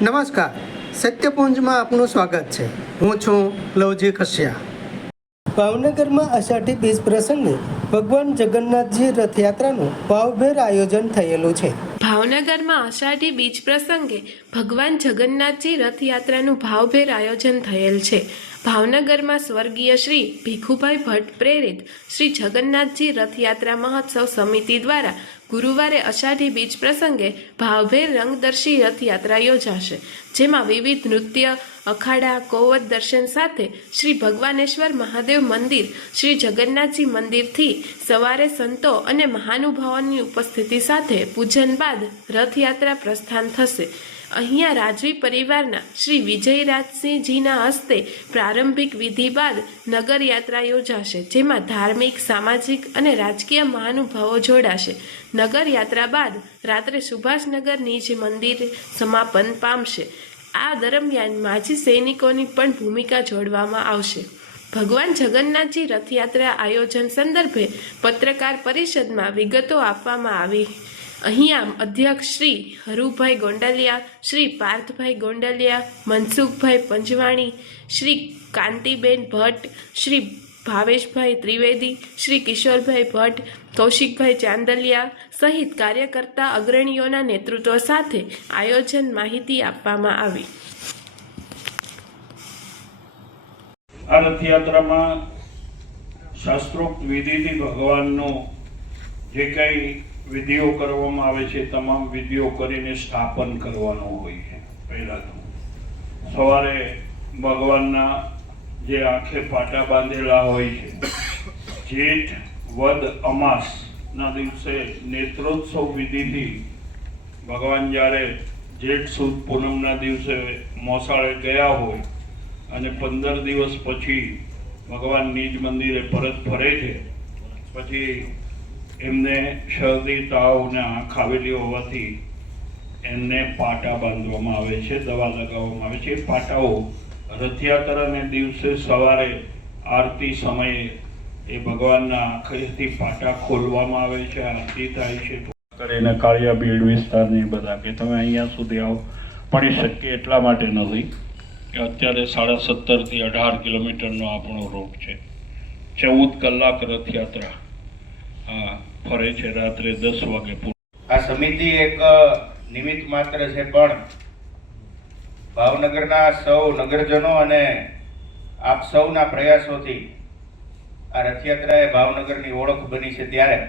નમસ્કાર, સત્યપુંજમાં આપનું સ્વાગત છે. હું છું લવજી કશ્યા. ભાવનગરમાં અષાઢી બીજ પ્રસંગે ભગવાન જગન્નાથજી રથયાત્રાનું ભાવભેર આયોજન થયેલું છે. ભાવનગરમાં અષાઢી બીજ પ્રસંગે ભગવાન જગન્નાથજી રથયાત્રાનું ભાવભેર આયોજન થયેલ છે. ભાવનગરમાં સ્વર્ગીય શ્રી ભીખુભાઈ ભટ્ટ પ્રેરિત શ્રી જગન્નાથજી રથયાત્રા મહોત્સવ સમિતિ દ્વારા ગુરુવારે અષાઢી બીજ પ્રસંગે ભાવભેર રંગદર્શી રથયાત્રા યોજાશે, જેમાં વિવિધ નૃત્ય, અખાડા, કોવત દર્શન સાથે શ્રી ભગવાનેશ્વર મહાદેવ મંદિર, શ્રી જગન્નાથજી મંદિરથી સવારે સંતો અને મહાનુભાવોની ઉપસ્થિતિ સાથે પૂજન બાદ રથયાત્રા પ્રસ્થાન થશે. અહીંયા રાજવી પરિવારના શ્રી વિજયરાજસિંહજીના હસ્તે પ્રારંભિક વિધિ બાદ નગરયાત્રા યોજાશે, જેમાં ધાર્મિક, સામાજિક અને રાજકીય મહાનુભાવો જોડાશે. નગરયાત્રા બાદ રાત્રે સુભાષનગર નીજ મંદિર સમાપન પામશે. આ દરમિયાન માજી સૈનિકોની પણ ભૂમિકા જોડવામાં આવશે. ભગવાન જગન્નાથજી રથયાત્રા આયોજન સંદર્ભે પત્રકાર પરિષદમાં વિગતો આપવામાં આવી. અહીંયા અધ્યક્ષ શ્રી હરુભાઈ ગોંડલિયા, શ્રી પાર્થભાઈ ગોંડલિયા, મનસુખભાઈ પંજવાણી, શ્રી કાંતિબેન ભટ્ટ, શ્રી ભાવેશભાઈ ત્રિવેદી, શ્રી કિશોરભાઈ ભટ્ટ, કૌશિકભાઈ ચાંદલિયા સહિત કાર્યકર્તા અગ્રણીઓના નેતૃત્વ સાથે આયોજન માહિતી આપવામાં આવી. આ રથયાત્રામાં શાસ્ત્રોક્ત વિધિથી ભગવાનનો જે કંઈ વિધિઓ કરવામાં આવે છે તમામ વિધિઓ કરીને સ્થાપન કરવાનો હોય છે. પહેલા તો સવારે ભગવાનના જે આંખે પાટા બાંધેલા હોય છે, જેઠ વદ અમાસના દિવસે નેત્રોત્સવ વિધિથી ભગવાન જ્યારે જેઠ સુદ પૂનમના દિવસે મોસાળે ગયા હોય અને 15 દિવસ પછી ભગવાન નિજ મંદિરે પરત ફરે છે, પછી એમને શરદી, તાવ ને આંખ આવેલી હોવાથી એમને પાટા બાંધવામાં આવે છે, દવા લગાવવામાં આવે છે. એ પાટાઓ રથયાત્રાને દિવસે સવારે આરતી સમયે એ ભગવાનના આંખેથી પાટા ખોલવામાં આવે છે, આરતી થાય છે. કરીને કાળિયા બીડ વિસ્તારની બધા કે તમે અહીંયા સુધી આવો, પણ એ શક્ય એટલા માટે નથી કે અત્યારે 17.5 થી 18 કિલોમીટરનો આપણો રૂટ છે. 14 કલાક રથયાત્રા ફરે છે, રાત્રે 10 વાગે. આ સમિતિ એક નિમિત્ત માત્ર છે, પણ ભાવનગરના સૌ નગરજનો અને આપ સૌના પ્રયાસોથી આ રથયાત્રા એ ભાવનગરની ઓળખ બની છે. ત્યારે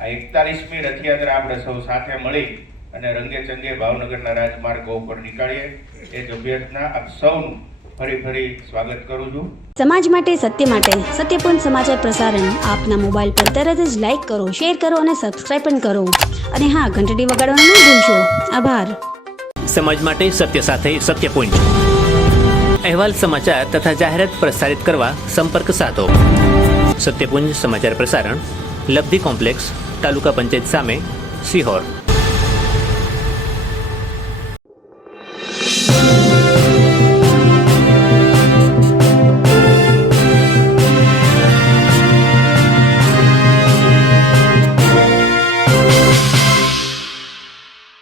આ 41મી રથયાત્રા આપણે સૌ સાથે મળી અને રંગે ચંગે ભાવનગરના રાજમાર્ગો ઉપર નીકળીએ એ જ અભ્યર્થના આપ સૌનું ફરી સ્વાગત કરું છું. સમાજ માટે, સત્ય માટે, સત્યપુંજ સમાચાર પ્રસારણ આપના મોબાઈલ પર તરત જ લાઈક કરો, શેર કરો અને સબસ્ક્રાઇબ પણ કરો. અને હા, ઘંટડી વગાડવાનું ન ભૂલશો. આભાર. સમાજ માટે સત્ય સાથે સત્યપુંજ. અહેવાલ, સમાચાર તથા જાહેરાત પ્રસારિત કરવા સંપર્ક સાધો. સત્યપુંજ સમાચાર પ્રસારણ, લબ્ધિ કોમ્પ્લેક્સ, તાલુકા પંચાયત સામે, સિહોર.